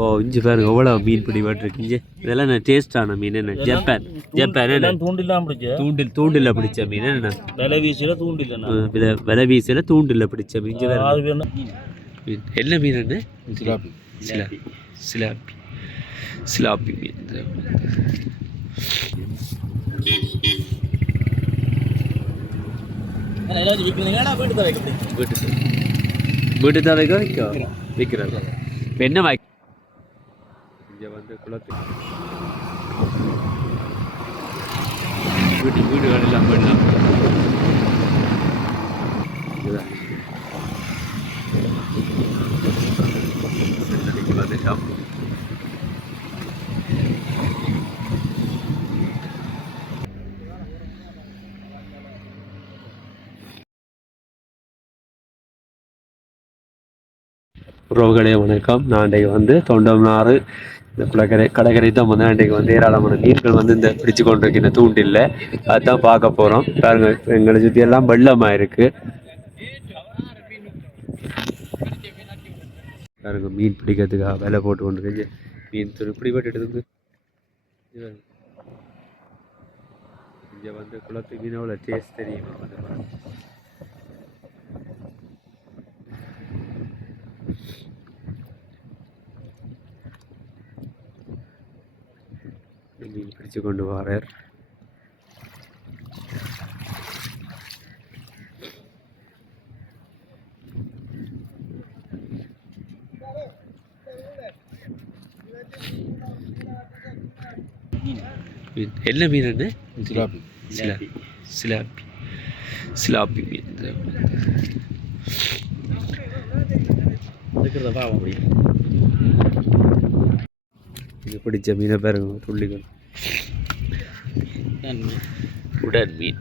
ஓ இஞ்சி பாருங்க எவ்வளோ மீன் பிடி இருக்கு இஞ்சி இதெல்லாம் நான் டேஸ்டான மீன் என்ன ஜப்பான் ஜப்பான் என்ன தூண்டிலாம் பிடிச்ச தூண்டில் பிடிச்ச மீன் என்ன விலை வீசில தூண்டில் விலை வீசில தூண்டில் பிடிச்ச மீன் இஞ்சி அது வேறு வேணும் என்ன மீன் என்ன சிலாப்பி சிலாப்பி சிலாப்பி மீன் வீட்டு தான் விற்கிறாங்க இப்போ என்ன வாய் இங்கே வந்து குளத்துக்கு வீடுகள் எல்லாம் போயிடலாம் வந்துட்டோம் உறவுகளே வணக்கம். நான் அன்றைக்கு வந்து தொண்டம்னாறு இந்த கடற்கரை தான் வந்து அன்றைக்கு வந்து ஏராளமான மீன்கள் வந்து இந்த பிடிச்சு கொண்டு இருக்கின்ற தூண்டில்ல அதுதான் பார்க்க போகிறோம். பாருங்க எங்களை சுற்றி எல்லாம் வெள்ளமாக இருக்கு. பாருங்க மீன் பிடிக்கிறதுக்காக வேலை போட்டு கொண்டு இருக்கு. மீன் பிடிபட்டு இங்கே வந்து குளத்து மீனோட டேஸ்ட் தெரியுமா வந்து மீன் பிடிச்சு கொண்டு வரார். என்ன மீன் என்ன சிலாப்பி சிலாப்பி சிலாப்பி மீன் இது பிடிச்ச மீனை பாருங்க துள்ளிகள் உடன் மீன்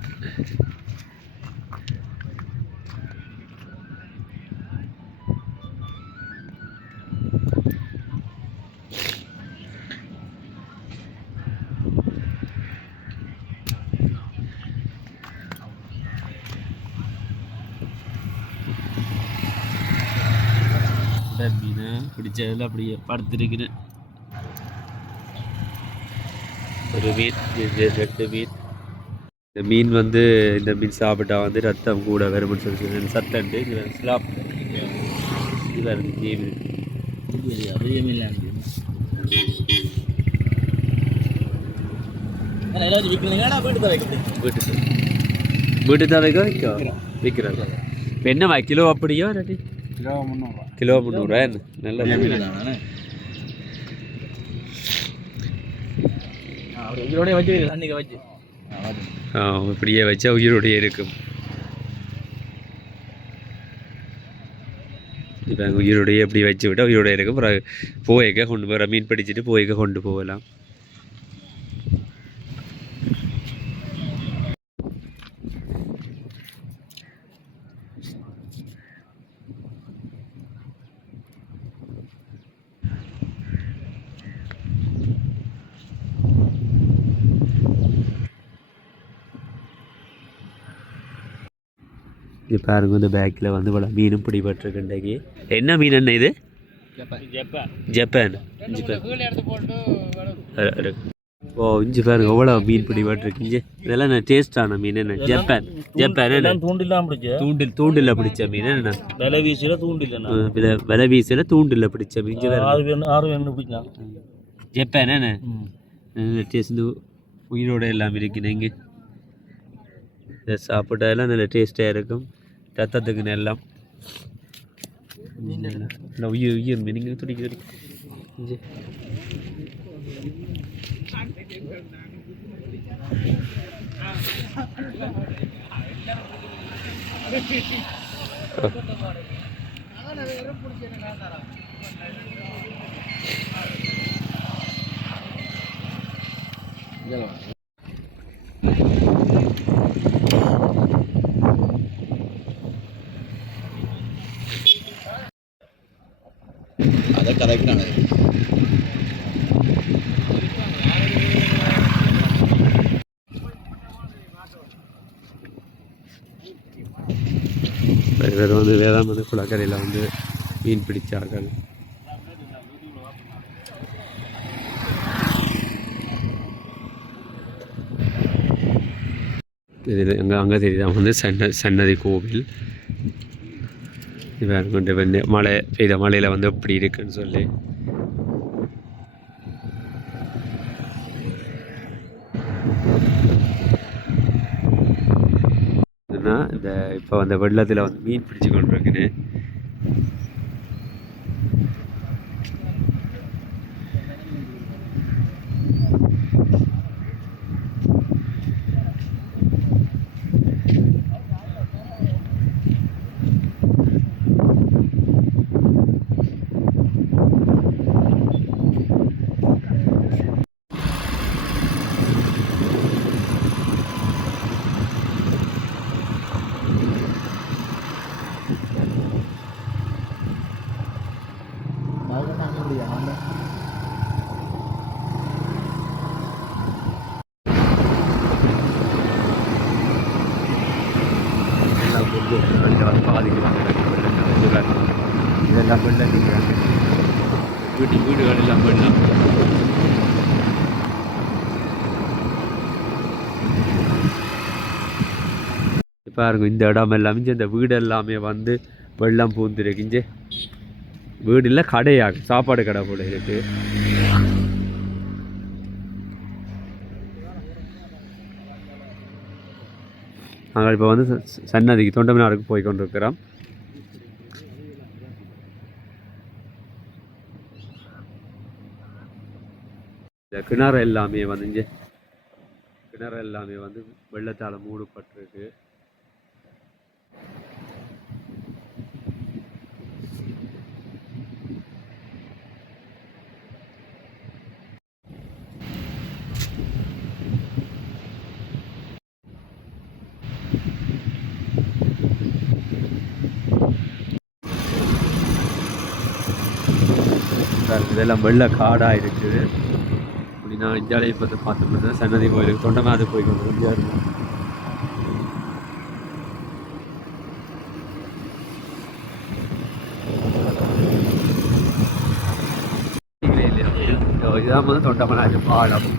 மீனை பிடிச்சதில் அப்படியே படுத்திருக்கிறேன். ஒரு மீன் 2 மீன். இந்த மீன் வந்து இந்த மீன் சாப்பிட்டா வந்து ரத்தம் கூட வரும்னு சொல்லி சத்தண்டு ஸ்லாப் இது வருது ஜீவி வீட்டு தான் விற்கிறாங்க. இப்போ என்ன கிலோ அப்படியோ ரெடி கிலோ 300 நல்ல உயிரோடய வச்சு அன்றைக்கி வச்சு இப்படியே வச்சா உயிரோடையே இருக்கும். இப்போ உயிரோடையே எப்படி வச்சு விட்டால் உயிரோடையே இருக்கும். அப்புறம் போய்க்க கொண்டு போகிற மீன் பிடிச்சிட்டு போய்க்க கொண்டு போகலாம். இது பாருங்க இந்த பேக்கில் வந்து இவ்வளோ மீனும் பிடிபட்டுருக்கு. என்ன மீன் என்ன இது ஜப்பான் ஓ இஞ்சி பாருங்க எவ்வளோ மீன் பிடிபட்டுருக்கு இஞ்சி இதெல்லாம் நான் டேஸ்டான மீன் என்ன ஜப்பான் என்ன தூண்டிலாம் பிடிச்ச தூண்டில் பிடிச்ச மீன் என்ன விலை வீசில தூண்டில் விலை வீசில தூண்டில் பிடிச்ச மீன் பிடிக்கலாம். ஜப்பான் என்ன நல்ல டேஸ்ட் உயிரோட எல்லாம் இருக்குன்னு இங்கே இதை சாப்பிட்டா எல்லாம் நல்ல டேஸ்ட்டாக இருக்கும். ரத்தத்துக்கு எல்லாம் உயிர் மீனிங்க துடிக்க அதை கரெக்டான இவர் வந்து வேதாந்தன குளக்கரையில் வந்து மீன் பிடிச்சார்கள். இதில் அங்கே தெரியுதான் வந்து சன்னதி கோவில். இவன் கொண்டு வந்து மழை பெய்த மழையில் வந்து எப்படி இருக்குன்னு சொல்லி இந்த இப்போ அந்த வெள்ளத்தில் வந்து மீன் பிடிச்சு கொண்டு இருக்குன்னு பாதிக்கிறாங்க. இதெல்லாம் வெள்ளம் வீடுகள் எல்லாம் வெள்ளம். பாருங்க இந்த இடம் எல்லாமே இந்த வீடு எல்லாமே வந்து வெள்ளம் பூந்துருக்குஞ்சு. வீடு இல்லை கடையாக சாப்பாடு கடை போல இருக்கு. நாங்கள் இப்போ வந்து சன்னதிக்கு தொண்டமனாருக்கு போய் கொண்டிருக்கிறோம். இந்த கிணறு எல்லாமே வந்து வெள்ளத்தால் மூடப்பட்டிருக்கு. இதெல்லாம் வெள்ள காடாக இருக்குது. அப்படின்னா இந்தியாவிலேயே பார்த்தோம்னா சன்னதி கோயிலுக்கு தொண்டமாது போய் கொண்டு முடியாது. இதான் வந்து தொண்டமனாது பாலம்.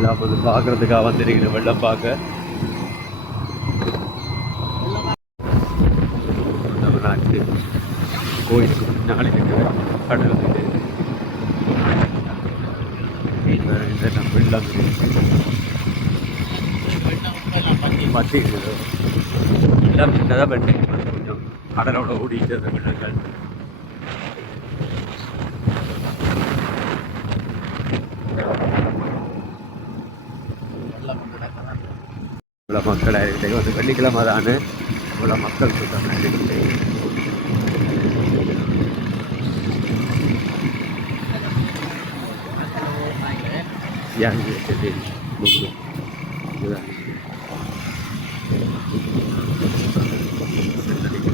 எல்லாம் வந்து பார்க்கறதுக்காக வந்துருக்கீங்க வெள்ளம் பார்க்க. தமிழ்நாட்டு கோயிலுக்கு பின்னாடி கடல் வெள்ளம் பற்றி வெள்ளம் சின்னதாக பண்ணி கொஞ்சம் கடலோட ஓடிட்டு அந்த வெள்ளங்கள். இவ்வளோ மக்களாக இருக்குது. வந்து வெள்ளிக்கிழமை தானே இவ்வளோ மக்கள் கூட்டம் இருக்குது.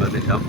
வந்துட்டோம்.